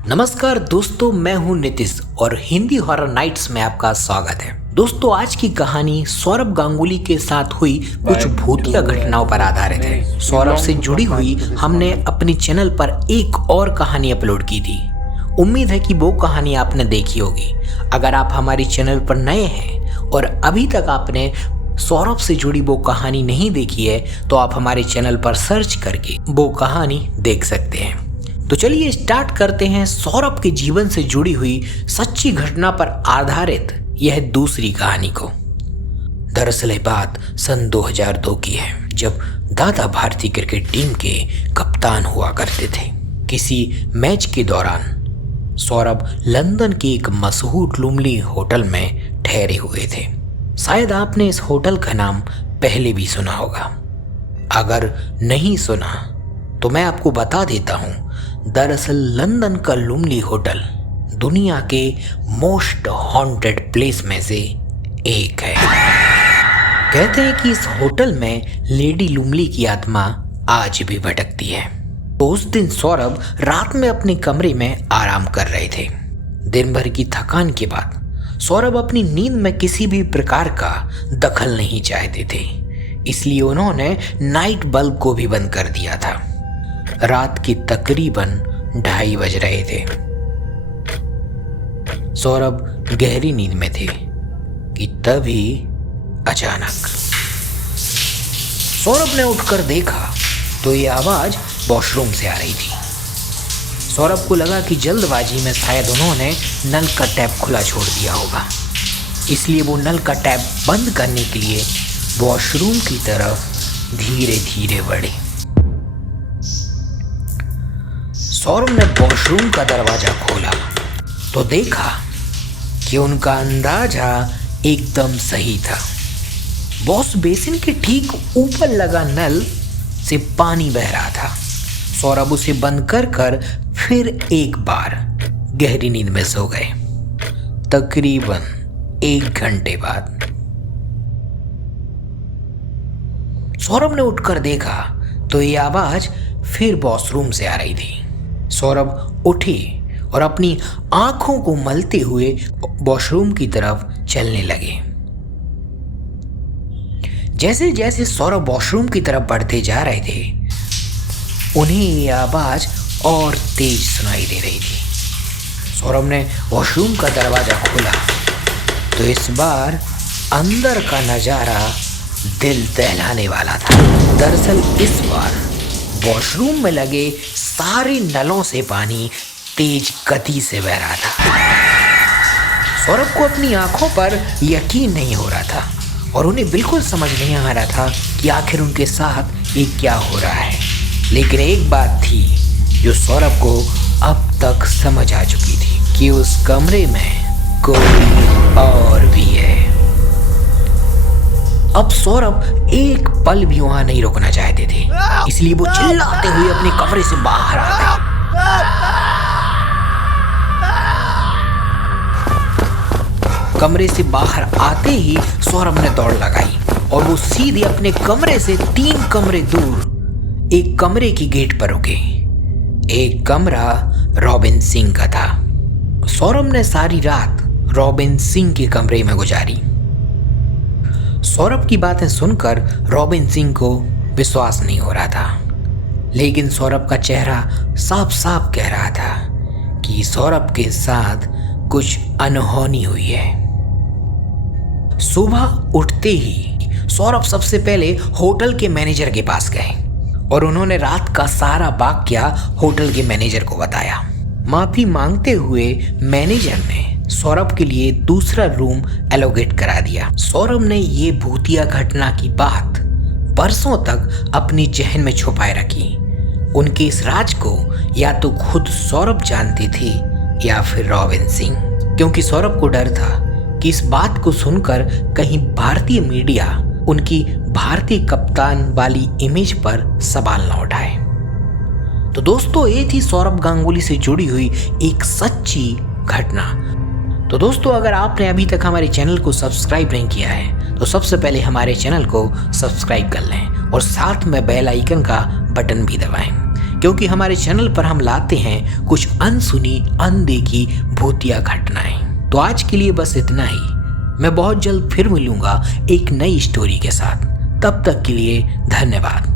नमस्कार दोस्तों, मैं हूं नितिश और हिंदी हॉरर नाइट्स में आपका स्वागत है। दोस्तों, आज की कहानी सौरभ गांगुली के साथ हुई कुछ भूतिया घटनाओं पर आधारित है। सौरभ से जुड़ी हुई हमने अपने चैनल पर एक और कहानी अपलोड की थी। उम्मीद है कि वो कहानी आपने देखी होगी। अगर आप हमारे चैनल पर नए हैं और अभी तक आपने सौरभ से जुड़ी वो कहानी नहीं देखी है तो आप हमारे चैनल पर सर्च करके वो कहानी देख सकते हैं। तो चलिए स्टार्ट करते हैं सौरभ के जीवन से जुड़ी हुई सच्ची घटना पर आधारित यह दूसरी कहानी को। दरअसल ये बात सन 2002 की है, जब दादा भारतीय क्रिकेट टीम के कप्तान हुआ करते थे। किसी मैच के दौरान सौरभ लंदन के एक मशहूर लुमली होटल में ठहरे हुए थे। शायद आपने इस होटल का नाम पहले भी सुना होगा। अगर नहीं सुना तो मैं आपको बता देता हूं। दरअसल लंदन का लुमली होटल दुनिया के मोस्ट हॉन्टेड प्लेस में से एक है। कहते हैं कि इस होटल में लेडी लुमली की आत्मा आज भी भटकती है। तो उस दिन सौरभ रात में अपने कमरे में आराम कर रहे थे। दिन भर की थकान के बाद सौरभ अपनी नींद में किसी भी प्रकार का दखल नहीं चाहते थे, इसलिए उन्होंने नाइट बल्ब को भी बंद कर दिया था। रात के तकरीबन 2:30 बज रहे थे। सौरभ गहरी नींद में थे कि तभी अचानक सौरभ ने उठकर देखा तो ये आवाज वॉशरूम से आ रही थी। सौरभ को लगा कि जल्दबाजी में शायद उन्होंने नल का टैप खुला छोड़ दिया होगा, इसलिए वो नल का टैप बंद करने के लिए वॉशरूम की तरफ धीरे धीरे बढ़े। सौरभ ने वॉशरूम का दरवाजा खोला तो देखा कि उनका अंदाजा एकदम सही था। वॉश बेसिन के ठीक ऊपर लगा नल से पानी बह रहा था। सौरभ उसे बंद कर फिर एक बार गहरी नींद में सो गए। तकरीबन 1 घंटे बाद सौरभ ने उठकर देखा तो ये आवाज फिर वॉशरूम से आ रही थी। सौरभ उठे और अपनी आंखों को मलते हुए वॉशरूम की तरफ चलने लगे। जैसे जैसे सौरभ वॉशरूम की तरफ बढ़ते जा रहे थे, उन्हें ये आवाज और तेज सुनाई दे रही थी। सौरभ ने वॉशरूम का दरवाजा खोला तो इस बार अंदर का नजारा दिल दहलाने वाला था। दरअसल इस बार वॉशरूम में लगे सारे नलों से पानी तेज गति से बह रहा था। सौरभ को अपनी आंखों पर यकीन नहीं हो रहा था और उन्हें बिल्कुल समझ नहीं आ रहा था कि आखिर उनके साथ ये क्या हो रहा है। लेकिन एक बात थी जो सौरभ को अब तक समझ आ चुकी थी कि उस कमरे में कोई और भी है। अब सौरभ एक पल भी वहां नहीं रुकना चाहते थे, इसलिए वो चिल्लाते हुए अपने कमरे से बाहर आ गए। कमरे से बाहर आते ही सौरभ ने दौड़ लगाई और वो सीधे अपने कमरे से 3 कमरे दूर एक कमरे की गेट पर रुके। एक कमरा रॉबिन सिंह का था। सौरभ ने सारी रात रॉबिन सिंह के कमरे में गुजारी। सौरभ की बातें सुनकर रॉबिन सिंह को विश्वास नहीं हो रहा था, लेकिन सौरभ का चेहरा साफ साफ कह रहा था कि सौरभ के साथ कुछ अनहोनी हुई है। सुबह उठते ही सौरभ सबसे पहले होटल के मैनेजर के पास गए और उन्होंने रात का सारा वाकया होटल के मैनेजर को बताया। माफी मांगते हुए मैनेजर ने सौरभ के लिए दूसरा रूम एलोकेट करा दिया। सौरभ ने ये भूतिया घटना की बात बरसों तक अपनी जहन में छुपाए रखी। उनके इस राज को या तो खुद सौरभ जानते थे या फिर रॉबिन सिंह, क्योंकि सौरभ को डर था कि इस बात को सुनकर कहीं भारतीय मीडिया उनकी भारतीय कप्तान वाली इमेज पर सवाल न उठाए। तो दोस्तों, ये थी सौरभ गांगुली से जुड़ी हुई एक सच्ची घटना। तो दोस्तों, अगर आपने अभी तक हमारे चैनल को सब्सक्राइब नहीं किया है तो सबसे पहले हमारे चैनल को सब्सक्राइब कर लें और साथ में बेल आइकन का बटन भी दबाएं, क्योंकि हमारे चैनल पर हम लाते हैं कुछ अनसुनी अनदेखी भूतिया घटनाएं। तो आज के लिए बस इतना ही। मैं बहुत जल्द फिर मिलूंगा एक नई स्टोरी के साथ। तब तक के लिए धन्यवाद।